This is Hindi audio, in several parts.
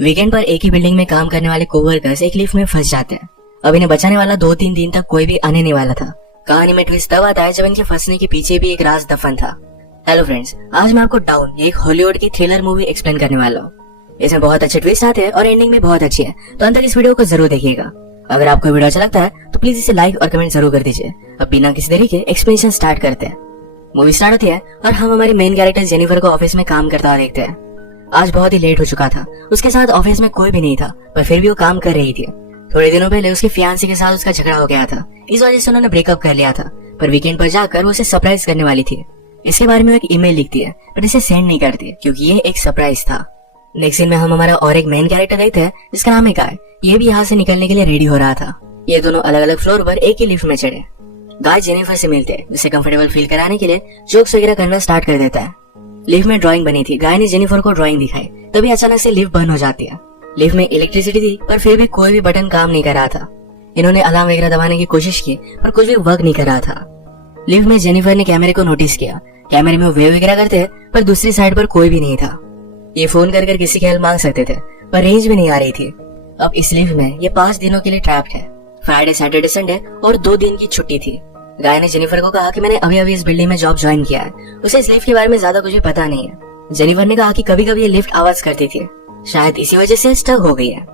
वीकेंड पर एक ही बिल्डिंग में काम करने वाले कोवर्कर्स एक लिफ्ट में फंस जाते हैं। अब इन्हें बचाने वाला 2-3 दिन तक कोई भी आने नहीं वाला था। कहानी में ट्विस्ट तब आता है जब इनके फंसने के पीछे भी एक राज दफन था। हेलो फ्रेंड्स, आज मैं आपको डाउन ये एक हॉलीवुड की थ्रिलर मूवी एक्सप्लेन करने वाला हूँ। इसमें बहुत अच्छे ट्विस्ट आते हैं और एंडिंग भी बहुत अच्छी है, तो अंत तक इस वीडियो को जरूर देखिएगा। अगर आपको वीडियो अच्छा लगता है तो प्लीज इसे लाइक और कमेंट जरूर कर दीजिए। अब बिना किसी देरी के एक्सप्लेनेशन स्टार्ट करते हैं। मूवी स्टार्ट होती है और हम हमारी मेन कैरेक्टर जेनिफर को ऑफिस में काम करता हुआ देखते हैं। आज बहुत ही लेट हो चुका था। उसके साथ ऑफिस में कोई भी नहीं था, पर फिर भी वो काम कर रही थी। थोड़े दिनों पहले उसके फियांसी के साथ उसका झगड़ा हो गया था, इस वजह से उन्होंने ब्रेकअप कर लिया था। पर वीकेंड पर जाकर वो उसे सरप्राइज करने वाली थी। इसके बारे में वो एक ईमेल लिखती है, पर इसे सेंड नहीं करती क्योंकि ये एक सरप्राइज था। नेक्स्ट सीन में हम हमारा और एक मेन कैरेक्टर देखते हैं जिसका नाम है गाय। ये भी यहाँ से निकलने के लिए रेडी हो रहा था। ये दोनों अलग अलग फ्लोर पर एक ही लिफ्ट में चढ़े। गाय जेनिफर से मिलते हैं, उसे कंफर्टेबल फील कराने के लिए जोक्स वगैरह करना स्टार्ट कर देता है। लिफ्ट में ड्राइंग बनी थी। गाय ने जेनिफर को ड्राइंग दिखाई, तभी अचानक से लिफ्ट बंद हो जाती है। लिफ्ट में इलेक्ट्रिसिटी थी, पर फिर भी कोई भी बटन काम नहीं कर रहा था। इन्होंने अलार्म वगैरह दबाने की कोशिश की, पर कुछ भी वर्क नहीं कर रहा था। लिफ्ट में जेनिफर ने कैमरे को नोटिस किया। कैमरे में वेव वगैरह करते, पर दूसरी साइड पर कोई भी नहीं था। ये फोन कर किसी की हेल्प मांग सकते थे, पर रेंज भी नहीं आ रही थी। अब इस लिफ्ट में ये 5 दिनों के लिए ट्रैप्ड है। फ्राइडे, सैटरडे, संडे और 2 दिन की छुट्टी थी। गाय ने जेनिफर को कहा कि मैंने अभी इस बिल्डिंग में जॉब ज्वाइन किया है, उसे इस लिफ्ट के बारे में ज्यादा कुछ भी पता नहीं है। जेनिफर ने कहा कि कभी कभी ये लिफ्ट आवाज करती थी, शायद इसी वजह से स्टक हो गई है।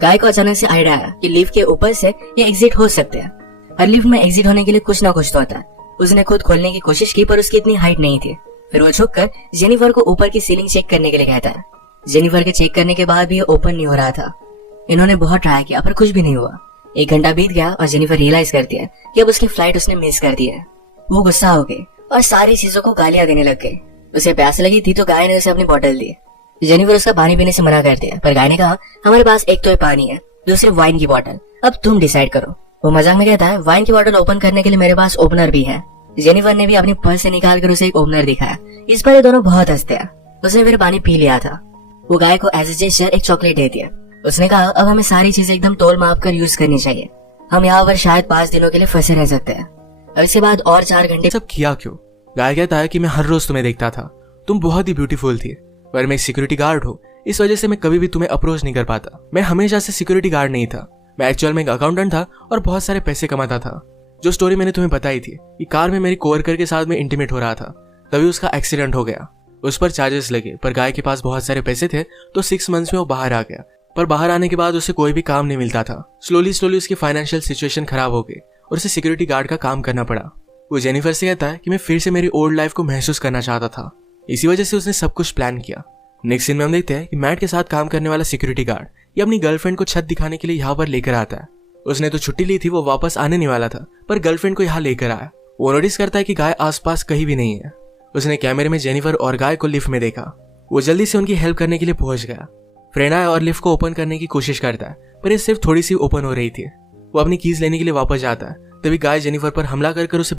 गाय को अचानक से आइडिया आया कि लिफ्ट के ऊपर से ये एग्जिट हो सकते हैं। हर लिफ्ट में एग्जिट होने के लिए कुछ ना कुछ तो होता है। उसने खुद खोलने की कोशिश की, पर उसकी इतनी हाइट नहीं थी। फिर वो झुककर जेनिफर को ऊपर की सीलिंग चेक करने के लिए कहता है। जेनिफर के चेक करने के बाद भी ये ओपन नहीं हो रहा था। इन्होंने बहुत ट्राई किया, पर कुछ भी नहीं हुआ। 1 घंटा बीत गया और जेनिफर रियलाइज करती है कि अब उसकी फ्लाइट उसने मिस कर दी है। वो गुस्सा हो गई और सारी चीजों को गालियां देने लग गई। उसे प्यास लगी थी तो गाय ने उसे अपनी बोतल दी। जेनिफर उसका पानी पीने से मना करती है, पर गाय ने कहा हमारे पास एक तो पानी है, दूसरे वाइन की बोतल, अब तुम डिसाइड करो। वो मजाक में कहता है वाइन की बोतल ओपन करने के लिए मेरे पास ओपनर भी है। जेनिफर ने भी अपनी पर्स से निकाल कर उसे एक ओपनर दिखाया। इस पर ये दोनों बहुत हंसते हैं। उसने फिर पानी पी लिया था। वो गाय को एज ए जेस्चर एक चॉकलेट देती है। उसने कहा अब हमें सारी चीजें एकदम तोल माप कर यूज करनी चाहिए। हम यहाँ पर शायद 5 दिनों के लिए फंसे रह सकते हैं। और इसके बाद और 4 घंटे। सब किया क्यों? गाय कहता है कि मैं हर रोज तुम्हें देखता था, तुम बहुत ही ब्यूटीफुल थी, पर मैं एक सिक्योरिटी गार्ड हूँ, इस वजह से मैं कभी भी तुम्हें अप्रोच नहीं कर पाता। मैं हमेशा से सिक्योरिटी गार्ड नहीं था, मैं एक्चुअल में एक अकाउंटेंट था और बहुत सारे पैसे कमाता था। जो स्टोरी मैंने तुम्हें बताई थी कि कार में मेरी कोवर्कर के साथ में इंटीमेट हो रहा था, तभी उसका एक्सीडेंट हो गया। उस पर चार्जेस लगे, पर गाय के पास बहुत सारे पैसे थे तो 6 मंथ्स में वो बाहर आ गया। पर बाहर आने के बाद उसे कोई भी काम नहीं मिलता था। स्लोली उसकी फाइनेंशियल सिचुएशन खराब हो गई और उसे सिक्योरिटी गार्ड का काम करना पड़ा। वो जेनिफर से कहता है कि मैं फिर से मेरी ओल्ड लाइफ को महसूस करना चाहता था, इसी वजह से उसने सब कुछ प्लान किया। नेक्स्ट सीन में हम देखते हैं कि मैट के साथ काम करने वाला सिक्योरिटी गार्ड ये अपनी गर्लफ्रेंड को छत दिखाने के लिए यहाँ पर लेकर आता है। उसने तो छुट्टी ली थी, वो वापस आने नहीं वाला था, पर गर्लफ्रेंड को यहाँ लेकर आया। वो नोटिस करता है कि गाय आसपास कहीं भी नहीं है। उसने कैमरे में जेनिफर और गाय को लिफ्ट में देखा। वो जल्दी से उनकी हेल्प करने के लिए पहुंच गया। फ्रेंड आया और लिफ्ट को ओपन करने की कोशिश करता है, पर ये सिर्फ थोड़ी सी ओपन हो रही थी। वो अपनी कीज लेने के लिए वापस जाता है, तभी गाय जेनिफर पर हमला कर उसे